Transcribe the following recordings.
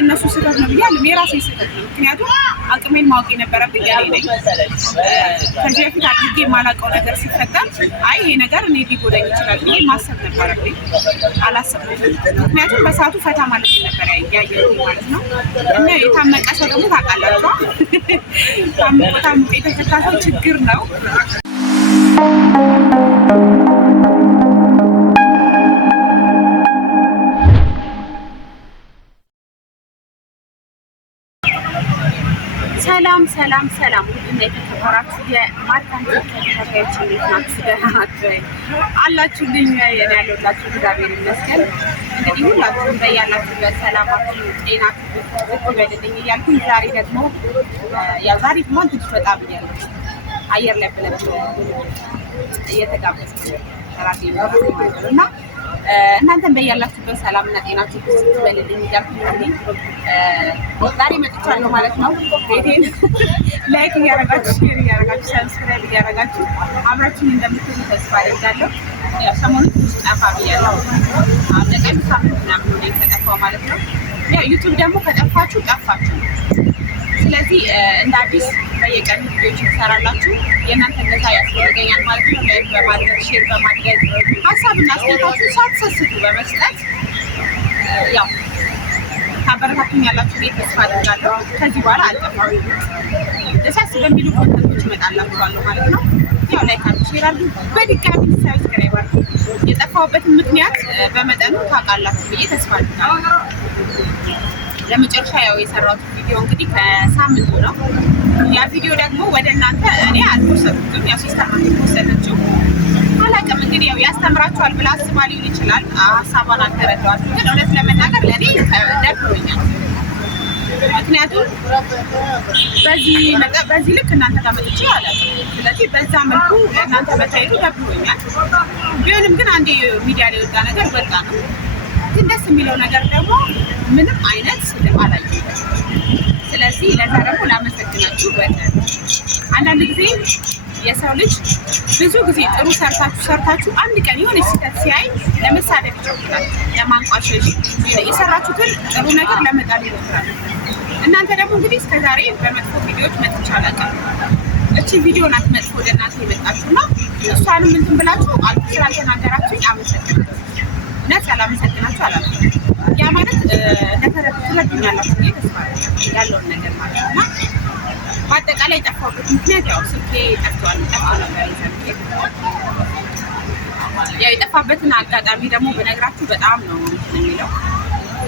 እነሱ ስህተት ነው ብያለሁ። የራሴ ስህተት ነው። ምክንያቱም አቅሜን ማወቅ የነበረብኝ እኔ ነኝ። ከዚህ በፊት አድርጌ የማላውቀው ነገር ሲፈጠር አይ ይሄ ነገር እኔ ሊጎዳኝ ይችላል ብዬ ማሰብ ነበረብኝ። አላሰብኩም። ምክንያቱም በሰዓቱ ፈታ ማለት ነበር ያየሁት ማለት ነው። እና የታመቀ ሰው ደግሞ ታውቃላችሁ፣ ታምቆ የተፈታ ሰው ችግር ነው። ሰላም ሁሉም የተከበራችሁ የማርካን ተከታታዮች እንዴት ናችሁ? ደህና ናችሁ አላችሁልኝ? የኔ ያለሁላችሁ እግዚአብሔር ይመስገን። እንግዲህ ሁላችሁም በያላችሁበት ሰላማችሁ ጤናችሁ ይበልልኝ እያልኩኝ ዛሬ ደግሞ ዛሬ ማን ትንሽ በጣም ብያለሁ አየር ላይ ብለን እየተጋበዝኩ ራሴ ማለት እና እናንተም በያላችሁበት ሰላምና ጤናችሁ ይበልልኝ እያልኩኝ እንግዲህ ዛሬ መጥቻለሁ ማለት ነው። ቤቴን ላይክ እያደረጋችሁ ሼር እያደረጋችሁ ሰብስክራይብ እያደረጋችሁ አብራችሁን እንደምትሆኑ ተስፋ አደርጋለሁ። ያው ሰሞኑን ትንሽ ጠፋ ብያለሁ። ለቀን ሳምንት ምናምን ሆነ ከጠፋው ማለት ነው። ያው ዩቱብ ደግሞ ከጠፋችሁ ጠፋችሁ። ስለዚህ እንደ አዲስ በየቀኑ ቪዲዮች ትሰራላችሁ። የእናንተ እገዛ ያስፈልገኛል ማለት ነው። ላይክ በማድረግ ሼር በማድረግ ሀሳብና አስተያየታችሁን ሳትሰስቱ በመስጠት ያው ታበረታቱኝ ያላችሁ ቤት ተስፋ አድርጋለሁ። ከዚህ በኋላ አልጠፋም። ደሳስ በሚሉ ኮንተንቶች እመጣላችኋለሁ ማለት ነው። ያው ላይክ አድርጉ፣ ሼር አድርጉ፣ በድጋሚ ሰብስክራይብ አድርጉ። የጠፋሁበትን ምክንያት በመጠኑ ታውቃላችሁ ብዬ ተስፋ አድርጋለሁ። ለመጨረሻ ያው የሰራሁት ቪዲዮ እንግዲህ ከሳምንቱ ነው። ያ ቪዲዮ ደግሞ ወደ እናንተ እኔ አልወሰድኩትም። ያው ሲስተር ናት የወሰደችው። አላውቅም እንግዲህ ያው ያስተምራችኋል ብላ አስባ ሊሆን ይችላል። ሀሳቧን አልተረዳኋትም። ግን እውነት ለመናገር ለእኔ ደብሮኛል። ምክንያቱም በዚህ ልክ እናንተ ጋር መጥቼ አላውቅም። ስለዚህ በዛ መልኩ ለእናንተ መታየቱ ደብሮኛል። ቢሆንም ግን አንዴ ሚዲያ ላይ ወጣ ነገር ወጣ ነው። ግን ደስ የሚለው ነገር ደግሞ ምንም አይነት ስድብ አላየሁም። ስለዚህ ለዛ ደግሞ ላመሰግናችሁ እወዳለሁ። አንዳንድ ጊዜ የሰው ልጅ ብዙ ጊዜ ጥሩ ሰርታችሁ አንድ ቀን የሆነ ስህተት ሲያይ ለመሳደብ ይችላል፣ ለማንቋሸሽ የሰራችሁትን ጥሩ ነገር ለመጣል ይሞክራል። እናንተ ደግሞ እንግዲህ እስከዛሬ በመጥፎ ቪዲዮዎች መጥቼ አላውቅም። እቺ ቪዲዮ ናት መጥፎ ወደ እናንተ የመጣችሁና እሷንም እንትን ብላችሁ ስላልተናገራችሁኝ አመሰግናለሁ። እውነት ያላመሰግናችሁ አላውቅም። ያ ማለት ትረዱኛላችሁ ብዬ ተስፋ ያለውን ነገር ማለት ነው። እና በአጠቃላይ የጠፋሁበት ምክንያት ያው ስልኬ ጠፍቷል። ጠፍቶ ነበር ስልኬ። ያው የጠፋበትን አጋጣሚ ደግሞ በነግራችሁ በጣም ነው የሚለው።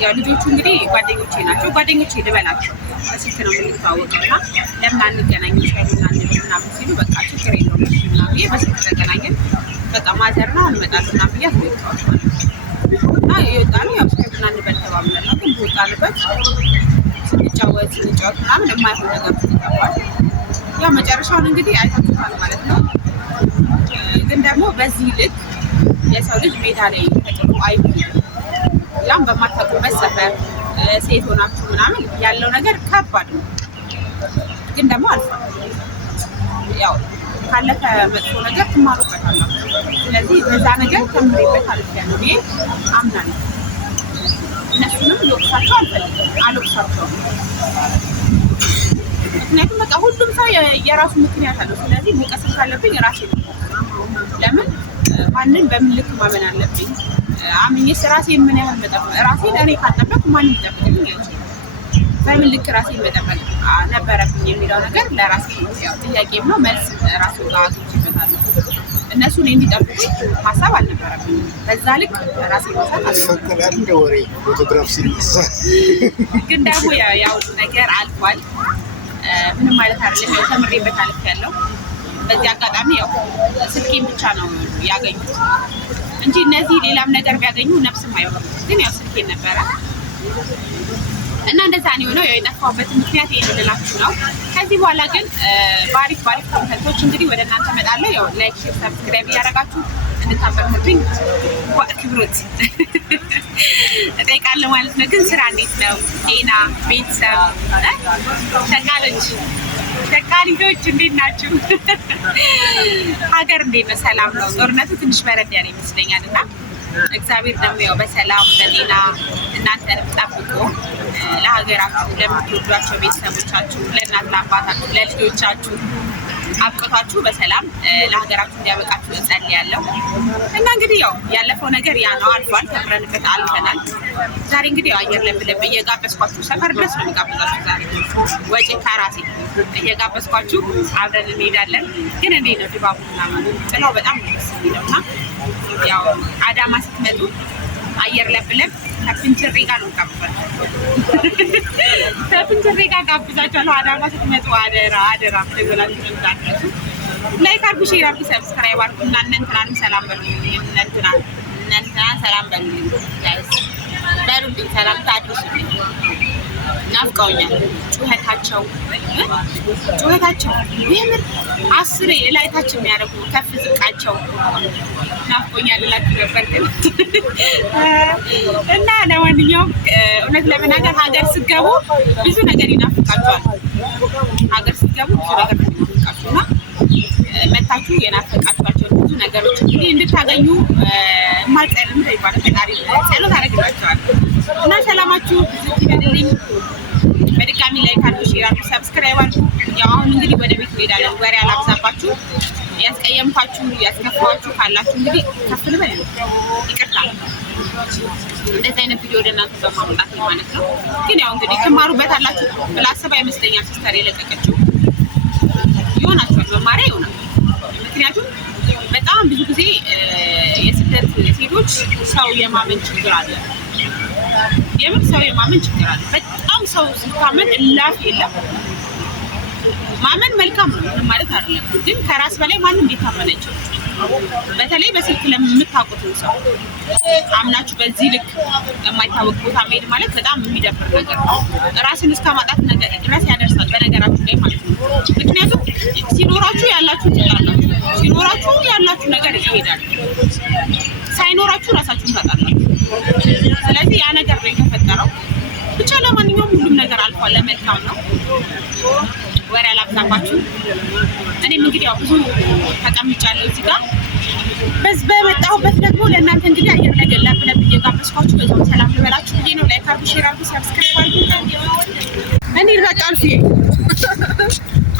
ያው ልጆቹ እንግዲህ ጓደኞቼ ናቸው። ጓደኞቼ ልበላቸው በስልክ ነው የምንተዋወቀው እና ለምን አንገናኝ ሻይሉና ምናምን ሲሉ በቃ ችግር የለውም ምናምን ብዬ በስልክ ተገናኘን። በቃ ማዘር ነው እንመጣለን ምናምን ብዬ አስወጣኋቸው እና የወጣነው ያው ሻይሉና እንበል ተባብለን ነው። ግን በወጣንበት ስንጫወት ምናምን የማይሆን ነገር ይገባል። ያው መጨረሻውን እንግዲህ አይታችኋል ማለት ነው። ግን ደግሞ በዚህ ልክ የሰው ልጅ ሜዳ ላይ ተጥሎ አይሆንም። ያም በማታውቁበት ሰፈር ሴት ሆናችሁ ምናምን ያለው ነገር ከባድ ነው። ግን ደግሞ አልፏል። ያው ካለፈ መጥፎ ነገር ትማሩበታላችሁ። ስለዚህ በዛ ነገር ተምሬበት አልፌያለሁ ብዬ አምናለሁ። እነሱንም ልወቅሳቸው አልወቅሳቸውም። ምክንያቱም በቃ ሁሉም ሰው የራሱ ምክንያት አለው። ስለዚህ መውቀስም ካለብኝ ራሴ ነው። ለምን ማንን በምን ልክ ማመን አለብኝ? አምኜስ ራሴን ምን ያህል መጠበቅ ራሴን እኔ ካልጠበቅኩ ማንም ይጠብቅልኝ አይችልም። በምን ልክ ራሴን መጠበቅ ነበረብኝ የሚለው ነገር ለራሴ ያው ጥያቄም ነው። መልስ ራሴ ጋር አግኝቼበታለሁ። እነሱን የሚጠብቁ ሀሳብ አልነበረብኝ። በዛ ልክ ራሴ መሳት ይፈቀዳል እንደ ወሬ ፎቶግራፍ ሲነሳ። ግን ደግሞ ያው ነገር አልፏል። ምንም ማለት አይደለም። ያው ተምሬበት አልፌያለሁ። በዚህ አጋጣሚ ያው ስልኬን ብቻ ነው ያገኙት እንጂ እነዚህ ሌላም ነገር ቢያገኙ ነፍስም አይሆንም። ግን ያው ስልኬን ነበረ እና እንደዛ ነው የሆነው። ያው የጠፋሁበት ምክንያት ይሄን ልላችሁ ነው። ከዚህ በኋላ ግን ባሪፍ ኮንተንቶች እንግዲህ ወደ እናንተ እመጣለሁ። ያው ላይክ፣ ሼር፣ ሰብስክራይብ እያደረጋችሁ እንድታበረታቱኝ ክብሮት እጠይቃለሁ ማለት ነው። ግን ስራ እንዴት ነው? ጤና፣ ቤተሰብ፣ ሸቃሊቶች እንዴት ናችሁ? ሀገር እንዴት ነው? ሰላም ነው? ጦርነቱ ትንሽ በረድ ያለ ይመስለኛል እና እግዚአብሔር ደግሞ ያው በሰላም በጤና እናንተንም ጠብቆ ለሀገራችሁ ለምትወዷቸው ቤተሰቦቻችሁ ለእናት ለአባታችሁ ለልጆቻችሁ አብቅቷችሁ በሰላም ለሀገራችሁ እንዲያበቃችሁ እጸልያለሁ። እና እንግዲህ ያው ያለፈው ነገር ያ ነው፣ አልፏል፣ ተምረንበት አልፈናል። ዛሬ እንግዲህ ያው አየር ለምለም እየጋበዝኳችሁ ሰፈር ድረስ ነው የሚጋብዛችሁ። ዛሬ ወጪ ከራሴ እየጋበዝኳችሁ አብረን እንሄዳለን። ግን እንዴት ነው ድባቡ ምናምን ጥላው በጣም ደስ የሚለው እና ያው አዳማ ስትመጡ አየር ለምለም ከፍንጭሬ ጋር ነው ጋብዛችሁ። ከፍንጭሬ ጋር ጋብዛችኋለሁ። አዳማ ስትመጡ አደራ አደራ ተገላችሁ እንዳትረሱ። ላይክ አድርጉ፣ ሼር አድርጉ፣ ሰብስክራይብ አድርጉ እና እናንተን ሰላም በሉ። እናንተን ሰላም በሉ ጋይስ፣ በሉልኝ፣ ሰላም ታድርሱልኝ። ናፍቀውኛል። ጩኸታቸው የምር 10 የላይታችን የሚያደርጉ ከፍ ዝቃቸው ናፍቆኛል እላችሁ ነበር ግን እና ለማንኛውም እውነት ለመናገር ሀገር ስትገቡ ብዙ ነገር ይናፍቃችኋል። ሀገር ስትገቡ ብዙ ነገር ይናፍቃችሁና መታችሁ የናፈቃችኋቸው ብዙ ነገሮች እንግዲህ እንድታገኙ ማልቀርም ይባላል ፈጣሪ ጸሎት አደርግላችኋለሁ እና ሰላማችሁ ብዙ ይበልልኝ። በድጋሚ ላይክ አድርጉ፣ ሼር አድርጉ፣ ሰብስክራይብ አድርጉ። ያው አሁን እንግዲህ ወደ ቤት እንሄዳለን። ወሬ አላብዛባችሁ። ያስቀየምኳችሁ ያስከፋችሁ ካላችሁ እንግዲህ ከፍ ልበል ይቅርታ። እንደዚህ አይነት ቪዲዮ ወደ እናንተ በማምጣት ማለት ነው። ግን ያው እንግዲህ ትማሩበታላችሁ ብላ አስባ ይመስለኛል ሲስተር የለቀቀችው ይሆናችኋል፣ መማሪያ ይሆናል። ምክንያቱም በጣም ብዙ ጊዜ የስደት ሴቶች ሰው የማመን ችግር አለ። የምን ሰው የማመን ችግር አለ። በጣም ሰው ሲታመን እላፍ የለም። ማመን መልካም ነው ማለት አይደለም፣ ግን ከራስ በላይ ማንም ሊታመን አይችልም። በተለይ በስልክ ለምታውቁትን ሰው አምናችሁ በዚህ ልክ የማይታወቅ ቦታ መሄድ ማለት በጣም የሚደብር ነገር ነው። ራስን እስከ ማጣት ነገር ድረስ ያደርሳል በነገራችሁ ላይ ማለት ነው። ምክንያቱም ሲኖራችሁ ያላችሁ ትጣላችሁ፣ ሲኖራችሁ ያላችሁ ነገር ይሄዳል፣ ሳይኖራችሁ ራሳችሁን ታጣላችሁ። ስለዚህ ያ ነገር ነው የተፈጠረው። ብቻ ለማንኛውም ሁሉም ነገር አልፏል፣ ለመልካም ነው። ወሬ አላብዛባችሁ። እኔም እንግዲህ ያው ብዙ ተቀምጫለሁ እዚህ ጋር በመጣሁበት ደግሞ ለእናንተ እንግዲህ አየር ላይ ለምለም እየጋበዝኳችሁ በዛው ሰላም ልበላችሁ ብዬ ነው። ላይክ አድርጉ፣ ሼር አድርጉ፣ ሰብስክራይብ አድርጉ። እኔ በቃ አልፌ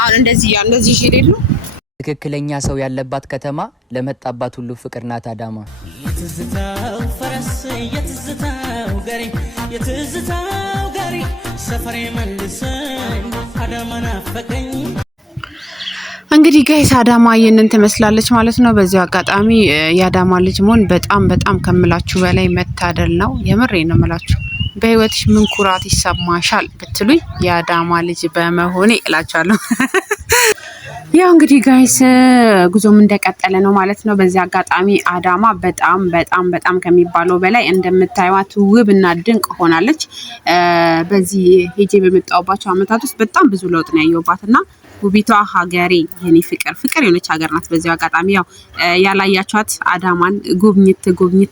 አሁን እንደዚህ ሼር ነው። ትክክለኛ ሰው ያለባት ከተማ ለመጣባት ሁሉ ፍቅር ናት አዳማ። የትዝታው ፈረስ የትዝታው ጋሪ የትዝታው ጋሪ ሰፈሬ መልሰኝ አዳማ ናፈቀኝ። እንግዲህ ጋይስ አዳማ ይህንን ትመስላለች ማለት ነው። በዚሁ አጋጣሚ የአዳማ ልጅ መሆን በጣም ከምላችሁ በላይ መታደል ነው። የምሬ ነው የምላችሁ። በህይወትሽ ምን ኩራት ይሰማሻል ብትሉኝ የአዳማ ልጅ በመሆኔ እላችኋለሁ። ያው እንግዲህ ጋይስ ጉዞም እንደቀጠለ ነው ማለት ነው። በዚህ አጋጣሚ አዳማ በጣም ከሚባለው በላይ እንደምታዩት ውብና ድንቅ ሆናለች። በዚህ ሄጄ በመጣሁባቸው አመታት ውስጥ በጣም ብዙ ለውጥ ነው ያየሁባትና ውቢቷ ሀገሬ የኔ ፍቅር የሆነች ሀገር ናት። በዚህ አጋጣሚ ያው ያላያችኋት አዳማን ጉብኝት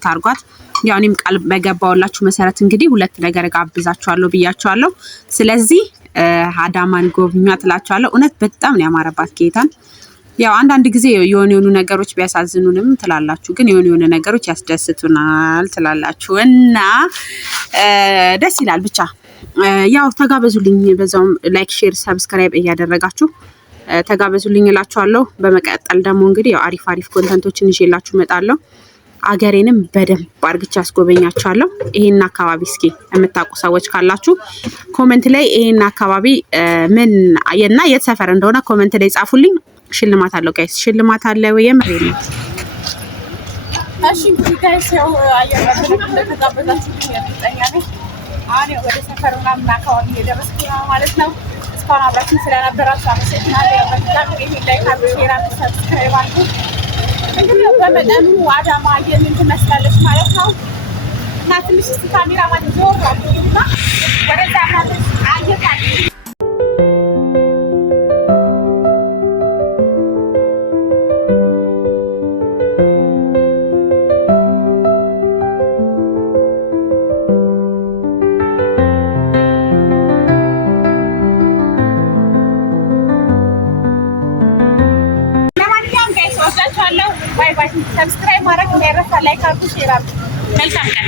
አድርጓት። ያው እኔም ቃል በገባውላችሁ መሰረት እንግዲህ 2 ነገር ጋብዛችኋለሁ ብያችኋለሁ። ስለዚህ አዳማን ጎብኟት እላችኋለሁ። እውነት በጣም ነው ያማረባት ጌታን። ያው አንዳንድ ጊዜ የሆኑ ነገሮች ቢያሳዝኑንም ትላላችሁ፣ ግን የሆኑ ነገሮች ያስደስቱናል ትላላችሁ እና ደስ ይላል ብቻ። ያው ተጋበዙልኝ፣ በዛውም ላይክ ሼር ሰብስክራይብ እያደረጋችሁ ተጋበዙልኝ እላችኋለሁ። በመቀጠል ደግሞ እንግዲህ ያው አሪፍ ኮንተንቶችን ይዤላችሁ እመጣለሁ። አገሬንም በደንብ አርግቻ አስጎበኛችኋለሁ። ይሄን አካባቢ እስኪ የምታውቁ ሰዎች ካላችሁ ኮሜንት ላይ ይሄን አካባቢ ምን እና የት ሰፈር እንደሆነ ኮሜንት ላይ ጻፉልኝ። ሽልማት አለው ጋይስ፣ ሽልማት አለ ወይ የምሬ ነው። እሺ ጋይስ ያው አያያችሁ እንደተጋበዛችሁልኝ እርግጠኛ ነኝ። አሁን ወደ ሰፈሩና ምን አካባቢ እየደረስኩ ነው ማለት ነው። እስካሁን አብራችሁን ስለነበራችሁ አመሰግናለሁ። በጣም ይሄን ላይ ሼር አድርጉ፣ ሰብስክራይብ አድርጉ። እንግዲህ በመጠኑ አዳማ ይህንን ትመስላለች ማለት ነው። እና ትንሽ ካሜራ ማለት ዞር አድርጉና ወደዛ ማለት አየታል ሰብስክራይብ ማድረግ እንዳይረሳ። ላይክ አድርጉ፣ ሼር አድርጉ። መልካም ቀን።